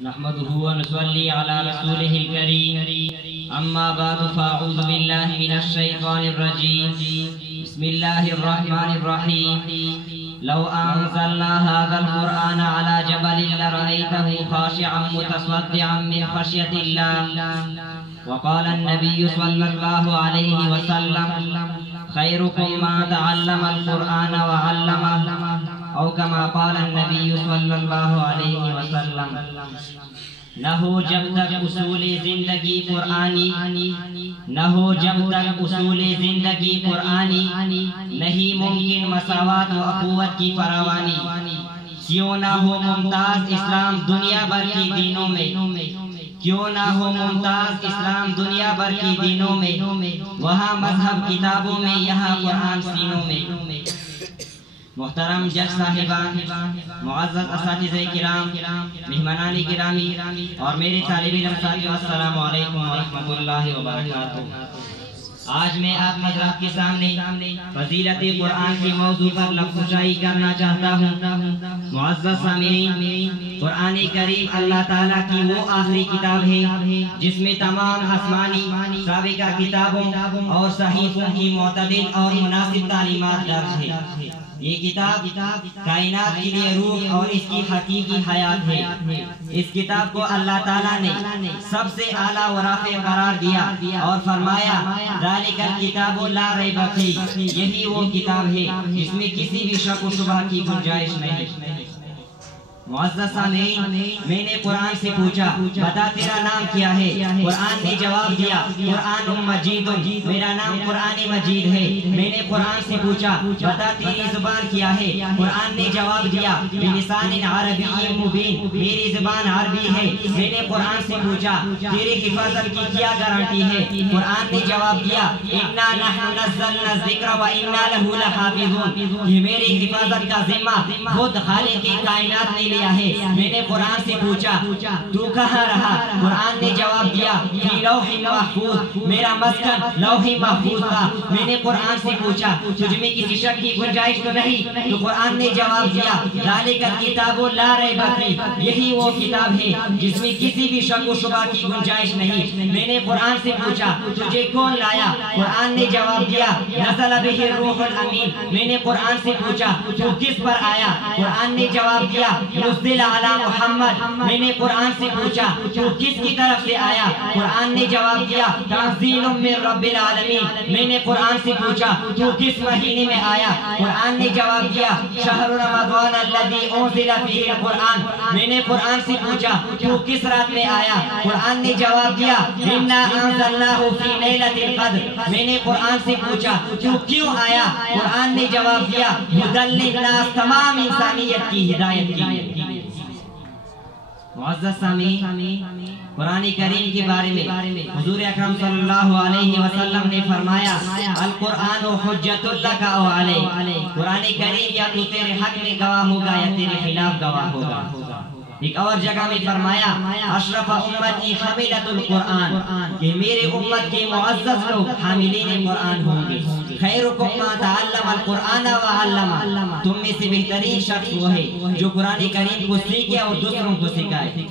نحمده ونصلي على رسوله الكريم أما بعد فأعوذ بالله من الشيطان الرجيم بسم الله الرحمن الرحيم لو أنزلنا هذا القرآن على جبل لرأيته خاشعا متصدعا من خشية الله وقال النبي صلى الله عليه وسلم خيركم من تعلم القرآن وعلمه أو كما قال النبی صلی اللہ علیہ وسلم نہ ہو جب تک اصول زندگی قرآنی نہ ہو جب تک اصول زندگی قرآنی نہیں ممکن مساوات و اخوت کی فراوانی کیوں نہ ہو ممتاز اسلام دنیا بھر کی دینوں میں کیوں نہ ہو ممتاز اسلام دنیا بھر کی دینوں میں وہاں مذہب کتابوں میں یہاں قرآن سینوں میں محترم جج صاحبان معزز اساتذہ کرام مہمانان گرامی اور میرے طالب علم ساتھیوں السلام علیکم ورحمۃ اللہ وبرکاتہ آج میں آپ حضرات کے سامنے فضیلت قرآن کے موضوع پر لفظ کشائی کرنا چاہتا ہوں معزز سامعین قرآن کریم اللہ تعالیٰ کی وہ آخری کتاب ہے جس میں تمام آسمانی سابقہ کتابوں اور صحیفوں کی معتدل اور مناسب تعلیمات درج ہے یہ کتاب کائنات کے لیے روح اور اس کی حقیقی حیات ہے اس کتاب کو اللہ تعالیٰ نے سب سے اعلیٰ و رافع قرار دیا اور فرمایا ذالک الکتاب لا ریب فیہ یہی وہ کتاب ہے جس میں کسی بھی شک و شبہ کی گنجائش نہیں معزز سامعین میں نے قرآن سے پوچھا بتا تیرا نام کیا ہے قرآن نے جواب دیا قرآن مجید میرا نام قرآن مجید ہے میں نے قرآن سے پوچھا بتا تیری زبان کیا ہے قرآن نے جواب دیا بلسان عربی مبین میری زبان عربی ہے میں نے قرآن سے پوچھا تیرے حفاظت کی کیا گارنٹی ہے قرآن نے جواب دیا انا نحن نزلنا الذکر و انا لہ لحافظون یہ میری حفاظت کا ذمہ خود خالق کائنات نے ہے میں نے قرآن سے پوچھا تو کہاں رہا قرآن نے جواب دیا فی لوح محفوظ میرا مسکن لوح محفوظ تھا میں نے قرآن سے پوچھا تجھ میں کسی شک کی گنجائش تو نہیں تو قرآن نے جواب دیا ذالک الکتاب لا ریب فیہ یہی وہ کتاب ہے جس میں کسی بھی شک و شبہ کی گنجائش نہیں میں نے قرآن سے پوچھا تجھے کون لایا قرآن نے جواب دیا نزل بہ الروح الامین میں نے قرآن سے پوچھا تو کس پر آیا قرآن نے جواب دیا نزل علی محمد میں نے قرآن سے پوچھا تو کس کی طرف سے آیا قرآن نے جواب دیا تنزیل من رب العالمین میں نے قرآن سے پوچھا تو کس مہینے میں آیا قرآن نے جواب دیا شہر رمضان الذی انزل فیہ القرآن میں نے قرآن سے پوچھا تو کس رات میں آیا قرآن نے جواب دیا انا انزلناہ فی لیلۃ القدر میں نے قرآن سے پوچھا تو کیوں آیا قرآن نے جواب دیا ھدی للناس تمام انسانیت کی ہدایت کی معزز سامعین قرآن کریم کے بارے میں حضور اکرم صلی اللہ علیہ وسلم نے فرمایا القرآن حجت لک او علیک قرآن کریم یا تو تیرے حق میں گواہ ہوگا یا تیرے خلاف گواہ ہوگا ایک اور جگہ میں فرمایا اشرف امتی حاملۃ القرآن کہ میرے امت کے معزز لوگ حاملین قرآن ہوں گے خیرکم من تعلم القرآن وعلمہ تم میں سے بہترین شخص وہ ہے جو قرآن کریم کو سیکھے اور دوسروں کو سکھائے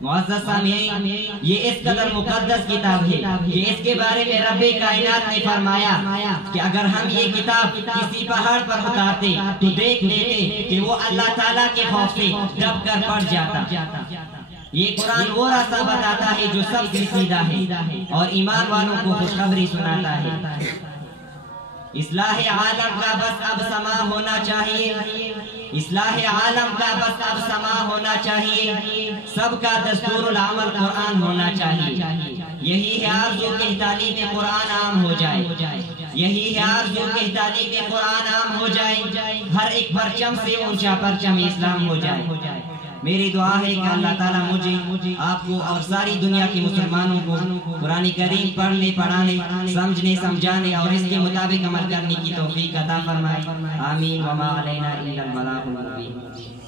معزز سامعین یہ اس قدر مقدس کتاب ہے کہ اس کے بارے میں رب کائنات نے فرمایا کہ اگر ہم یہ کتاب کسی پہاڑ پر اتارتے تو دیکھ لیتے کہ وہ اللہ تعالیٰ کے خوف سے دب کر پڑ جاتا یہ قرآن وہ راستہ بتاتا ہے جو سب سے سیدھا ہے اور ایمان والوں کو خوشخبری سناتا ہے اصلاح عالم کا بس اب سما ہونا چاہیے اصلاح عالم کا بس اب سما ہونا چاہیے سب کا دستور العمل قرآن ہونا چاہیے یہی ہے آرزو کہ تعلیم قرآن عام ہو جائے یہی ہے آرزو کہ تعلیم قرآن عام ہو جائے ہر ایک پرچم سے اونچا پرچم اسلام ہو جائے میری دعا ہے کہ اللہ تعالیٰ مجھے آپ کو اور ساری دنیا کے مسلمانوں کو قرآن کریم پڑھنے پڑھانے سمجھنے سمجھانے اور اس کے مطابق عمل کرنے کی توفیق عطا فرمائے آمین وما علینا الا البلاغ المبین